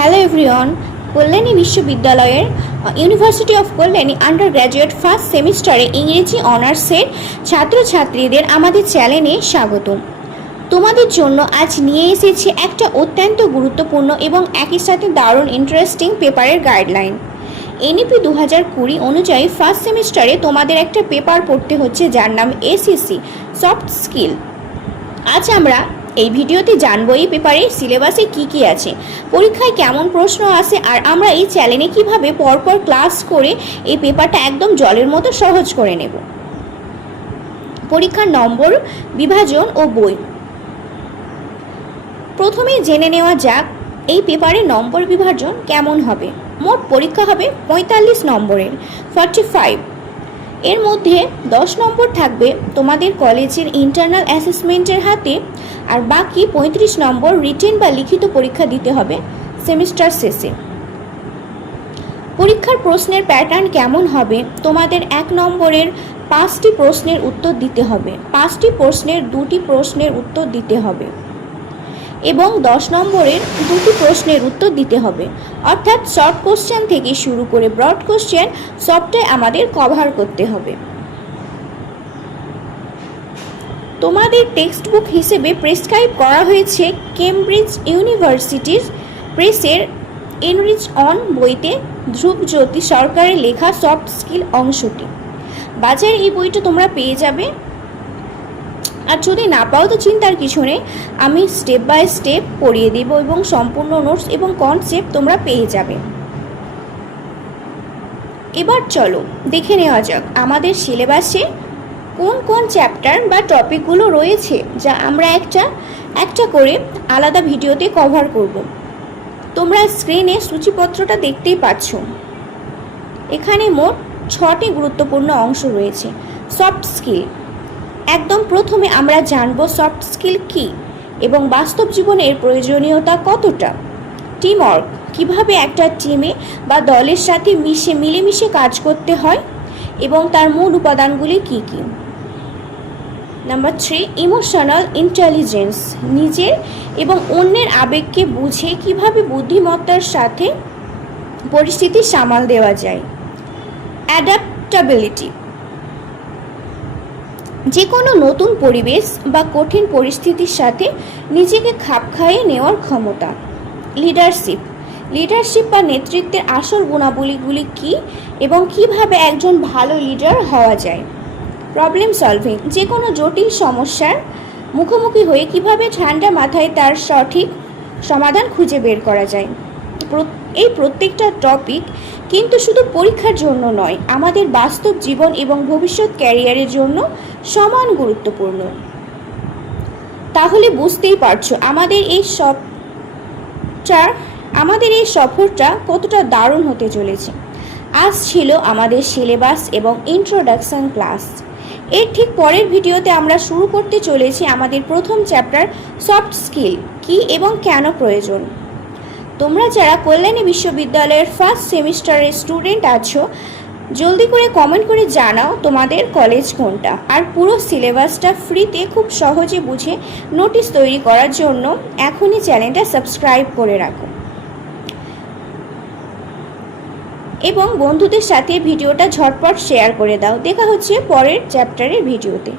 Hello everyone, Kalyani বিশ্ববিদ্যালয়ের university of Kalyani under graduate first সেমিস্টারে ইংরেজি অনার্সের ছাত্রছাত্রীদের আমাদের চ্যানেলে স্বাগতম। তোমাদের জন্য আজ নিয়ে এসেছি একটা অত্যন্ত গুরুত্বপূর্ণ এবং একই সাথে দারুণ ইন্টারেস্টিং পেপারের গাইডলাইন। এনইপি 2020 অনুযায়ী ফার্স্ট সেমিস্টারে তোমাদের একটা পেপার পড়তে হচ্ছে যার নাম এসিসি সফট স্কিল। আজ আমরা এই ভিডিওতে জানবো এই পেপারের সিলেবাসে কি আছে, পরীক্ষায় কেমন প্রশ্ন আসে, আর আমরা এই চ্যানেলে কিভাবে পরপর ক্লাস করে এই পেপারটা একদম জলের মতো সহজ করে নেব। পরীক্ষার নম্বর বিভাজন ও বই। প্রথমে জেনে নেওয়া যাক এই পেপারের নম্বর বিভাজন কেমন হবে। মোট পরীক্ষা হবে 45 নম্বরের 45। এর মধ্যে 10 নম্বর থাকবে তোমাদের কলেজের ইন্টারনাল অ্যাসেসমেন্টের হাতে, আর বাকি 35 নম্বর রিটেন বা লিখিত পরীক্ষা দিতে হবে সেমিস্টার শেষে। পরীক্ষার প্রশ্নের প্যাটার্ন কেমন হবে? তোমাদের 1 নম্বরের 5টি প্রশ্নের উত্তর দিতে হবে, 5টি প্রশ্নের 2টি প্রশ্নের উত্তর দিতে হবে এবং 10 নম্বরের 2টি প্রশ্নের উত্তর দিতে হবে। অর্থাৎ শর্ট কোশ্চেন থেকে শুরু করে ব্রড কোশ্চেন সবটাই আমাদের কভার করতে হবে। তোমাদের টেক্সট বুক হিসেবে প্রেসক্রাইব করা হয়েছে কেমব্রিজ ইউনিভার্সিটির প্রেসের এনরিচ অন বইতে ধ্রুবজ্যোতি সরকারের লেখা সফট স্কিল অংশটি। বাজারে এই বইটা তোমরা পেয়ে যাবে, আর যদি না পাও তো চিন্তার কিছু নেই, আমি স্টেপ বাই স্টেপ পড়িয়ে দেব এবং সম্পূর্ণ নোটস এবং কনসেপ্ট তোমরা পেয়ে যাবে। এবার চলো দেখে নেওয়া যাক আমাদের সিলেবাসে কোন কোন চ্যাপ্টার বা টপিকগুলো রয়েছে, যা আমরা একটা করে আলাদা ভিডিওতে কভার করব। তোমরা স্ক্রিনে সূচিপত্রটা দেখতেই পাচ্ছ। এখানে মোট 6টি গুরুত্বপূর্ণ অংশ রয়েছে। সফট স্কিল, একদম প্রথমে আমরা জানব সফট স্কিল কী এবং বাস্তব জীবনে এর প্রয়োজনীয়তা কতটা। টিম ওয়ার্ক, কীভাবে একটা টিমে বা দলের সাথে মিলেমিশে কাজ করতে হয় এবং তার মূল উপাদানগুলি কী কী। নাম্বার 3, ইমোশনাল ইন্টেলিজেন্স, নিজের এবং অন্যের আবেগকে বুঝে কিভাবে বুদ্ধিমত্তার সাথে পরিস্থিতি সামাল দেওয়া যায়। অ্যাডাপ্টাবিলিটি, যে কোনো নতুন পরিবেশ বা কঠিন পরিস্থিতির সাথে নিজেকে খাপ খাইয়ে নেওয়ার ক্ষমতা। লিডারশিপ বা নেতৃত্বের আসল গুণাবলীগুলি কী এবং কিভাবে একজন ভালো লিডার হওয়া যায়। প্রবলেম সলভিং, যে কোনো জটিল সমস্যার মুখোমুখি হয়ে কিভাবে ঠান্ডা মাথায় তার সঠিক সমাধান খুঁজে বের করা যায়। এই প্রত্যেকটা টপিক কিন্তু শুধু পরীক্ষার জন্য নয়, আমাদের বাস্তব জীবন এবং ভবিষ্যৎ ক্যারিয়ারের জন্য সমান গুরুত্বপূর্ণ। তাহলে বুঝতেই পারছো আমাদের এই সফরটা কতটা দারুণ হতে চলেছে। আজ ছিল আমাদের সিলেবাস এবং ইন্ট্রোডাকশন ক্লাস। এর ঠিক পরের ভিডিওতে আমরা শুরু করতে চলেছি আমাদের প্রথম চ্যাপ্টার সফট স্কিল কী এবং কেন প্রয়োজন। তোমরা যারা কল্যাণী বিশ্ববিদ্যালয়ের ফার্স্ট সেমিস্টারের স্টুডেন্ট আছো, জলদি করে কমেন্ট করে জানাও তোমাদের কলেজ কোনটা। আর পুরো সিলেবাসটা ফ্রিতে খুব সহজে বুঝে নোটিশ তৈরি করার জন্য এখনই চ্যানেলটা সাবস্ক্রাইব করে রাখো এবং বন্ধুদের সাথে ভিডিওটা ঝটপট শেয়ার করে দাও। দেখা হচ্ছে পরের চ্যাপ্টারের ভিডিওতে।